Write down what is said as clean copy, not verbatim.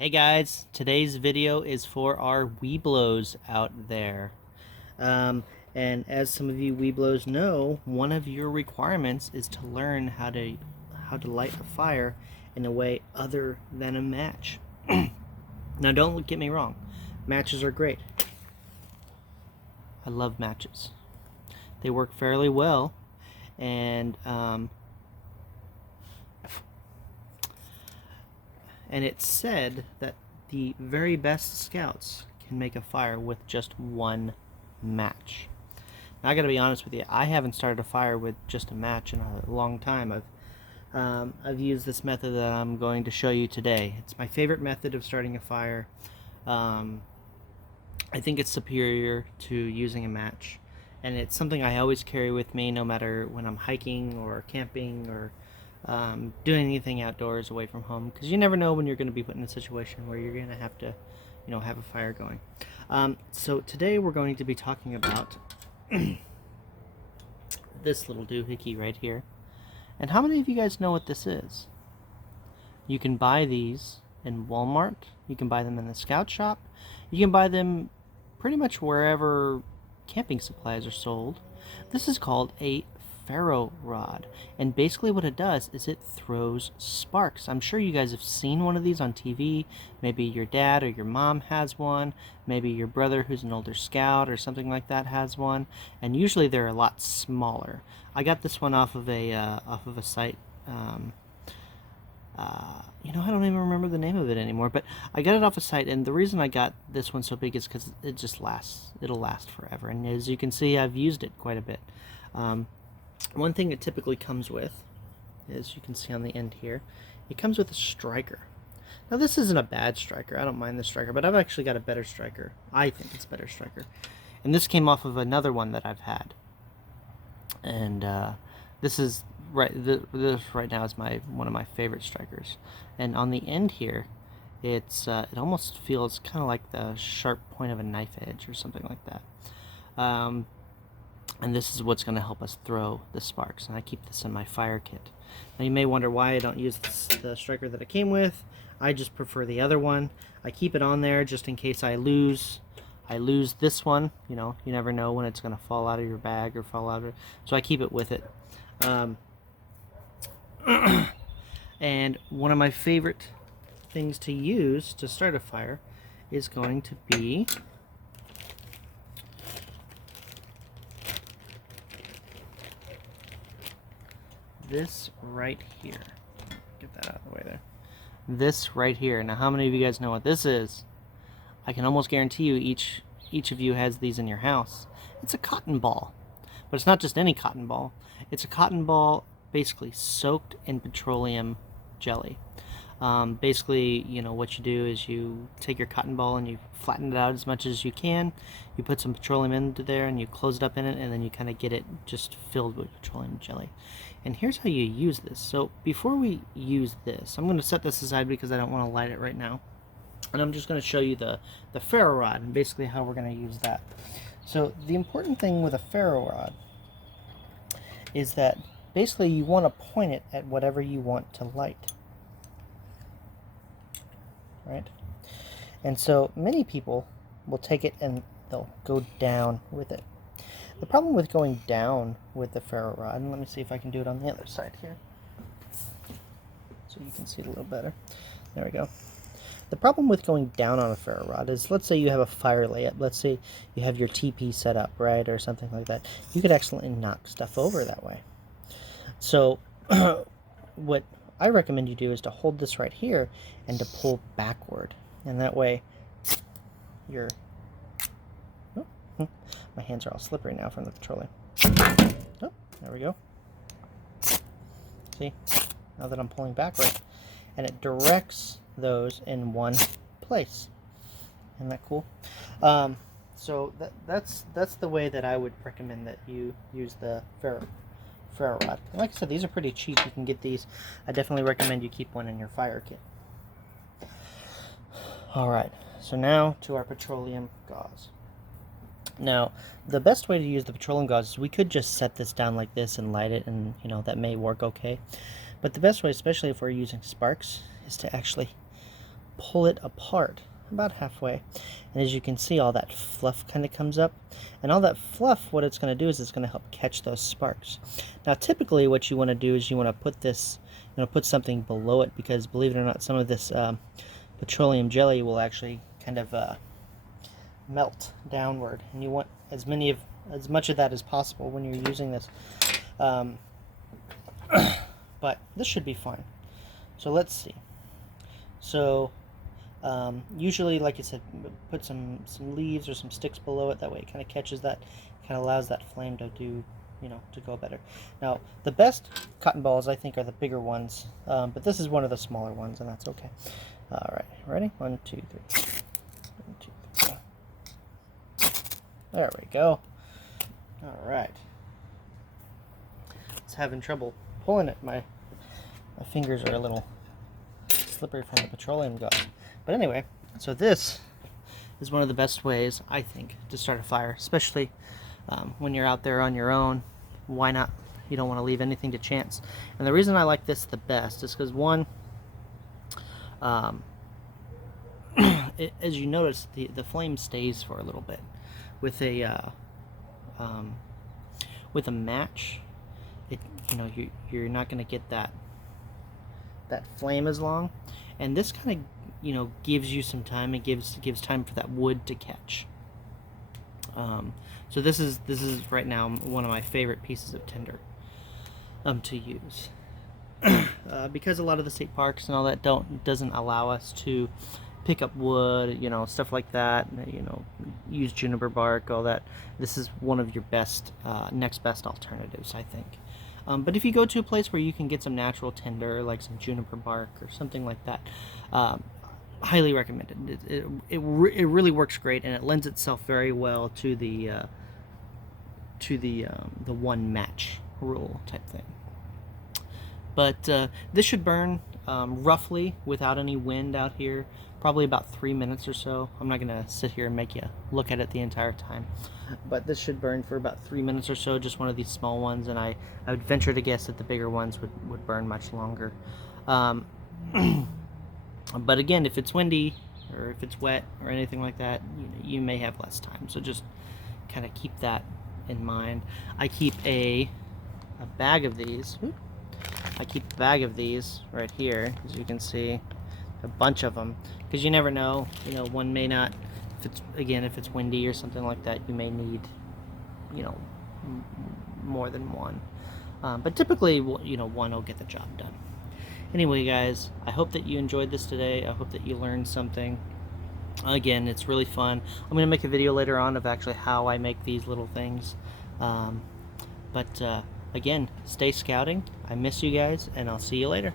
Hey guys, today's video is for our Webelos out there. Um, and as some of you Webelos know, one of your requirements is to learn how to light a fire in a way other than a match. Now don't get me wrong, matches are great. I love matches. They work fairly well, and it's said that the very best scouts can make a fire with just one match. Now, I gotta be honest with you, I haven't started a fire with just a match in a long time. I've used this method that I'm going to show you today. It's my favorite method of starting a fire. Um, I think it's superior to using a match, and it's something I always carry with me no matter when I'm hiking or camping or doing anything outdoors away from home, because you never know when you're going to be put in a situation where you're going to have to, have a fire going. So today we're going to be talking about this little doohickey right here. And how many of you guys know what this is? You can buy these in Walmart. You can buy them in the Scout Shop. You can buy them pretty much wherever camping supplies are sold. This is called a ferro rod, and basically what it does is it throws sparks. I'm sure you guys have seen one of these on TV. Maybe your dad or your mom has one. Maybe your brother, who's an older scout or something like that, has one. And usually they're a lot smaller. I got this one off of a site. I don't even remember the name of it anymore, but I got it off a site, and the reason I got this one so big is because it just lasts. It'll last forever, and as you can see, I've used it quite a bit. One thing it typically comes with, as you can see on the end here, it comes with a striker. Now, this isn't a bad striker. I don't mind the striker, but I've actually got a better striker. I think it's a better striker. And this came off of another one that I've had. And this is this right now is one of my favorite strikers. And on the end here, it almost feels kind of like the sharp point of a knife edge or something like that. And this is what's going to help us throw the sparks. And I keep this in my fire kit. Now you may wonder why I don't use the striker that it came with. I just prefer the other one. I keep it on there just in case I lose this one. You never know when it's going to fall out of your bag or fall out of it. So I keep it with it. And one of my favorite things to use to start a fire is going to be this right here. Get that out of the way there. This right here. Now, how many of you guys know what this is? I can almost guarantee you each of you has these in your house. It's a cotton ball. But it's not just any cotton ball. It's a cotton ball basically soaked in petroleum jelly. Basically, what you do is you take your cotton ball and you flatten it out as much as you can. You put some petroleum into there and you close it up in it, and then you kind of get it just filled with petroleum jelly. And here's how you use this. So before we use this, I'm going to set this aside because I don't want to light it right now. And I'm just going to show you the ferro rod and basically how we're going to use that. So the important thing with a ferro rod is that basically you want to point it at whatever you want to light. Right? And so many people will take it and they'll go down with it. The problem with going down with the ferro rod, and let me see if I can do it on the other side here so you can see it a little better. There we go. The problem with going down on a ferro rod is, let's say you have a fire layup. Let's say you have your TP set up, right, or something like that. You could accidentally knock stuff over that way. So what I recommend you do is to hold this right here and to pull backward. And that way you're... my hands are all slippery now from the petroleum. Oh, there we go. See? Now that I'm pulling backward. And it directs those in one place. Isn't that cool? So that's the way that I would recommend that you use the ferro rod. And like I said, these are pretty cheap. You can get these. I definitely recommend you keep one in your fire kit. Alright, so now to our petroleum gauze. Now, the best way to use the petroleum gauze is we could just set this down like this and light it, and that may work okay. But the best way, especially if we're using sparks, is to actually pull it apart about halfway, and as you can see, all that fluff kind of comes up, and all that fluff, what it's going to do is it's going to help catch those sparks. Now typically what you want to do is you want to put this, put something below it, because believe it or not, some of this petroleum jelly will actually kind of melt downward, and you want as much of that as possible when you're using this. But this should be fine. So let's see. So usually, like I said, put some leaves or some sticks below it. That way it kind of catches that, kind of allows that flame to do, to go better. Now, the best cotton balls, I think, are the bigger ones, but this is one of the smaller ones, and that's okay. All right, ready? 1, 2, 3. 1, 2, 3. There we go. All right. I was having trouble pulling it. My fingers are a little slippery from the petroleum gas. But anyway, so this is one of the best ways, I think, to start a fire, especially when you're out there on your own. Why not? You don't want to leave anything to chance. And the reason I like this the best is because, one, as you notice, the flame stays for a little bit. With a match, you're not going to get that flame as long, and this kind of gives you some time. It gives time for that wood to catch. So this is right now one of my favorite pieces of tinder to use. Because a lot of the state parks and all that doesn't allow us to pick up wood, stuff like that, use juniper bark, all that. This is one of your best next best alternatives, I think. But if you go to a place where you can get some natural tinder, like some juniper bark or something like that, highly recommended. It really works great, and it lends itself very well to the one match rule type thing. But this should burn roughly, without any wind out here, probably about 3 minutes or so. I'm not gonna sit here and make you look at it the entire time, but this should burn for about 3 minutes or so, just one of these small ones, and I would venture to guess that the bigger ones would burn much longer. But again, if it's windy or if it's wet or anything like that, you may have less time, so just kind of keep that in mind. I keep a bag of these. I keep a bag of these right here, as you can see, a bunch of them, because you never know, one may not, if it's windy or something like that, you may need, more than one. But typically, one will get the job done. Anyway, guys, I hope that you enjoyed this today. I hope that you learned something. Again, it's really fun. I'm going to make a video later on of actually how I make these little things. Again, stay scouting. I miss you guys, and I'll see you later.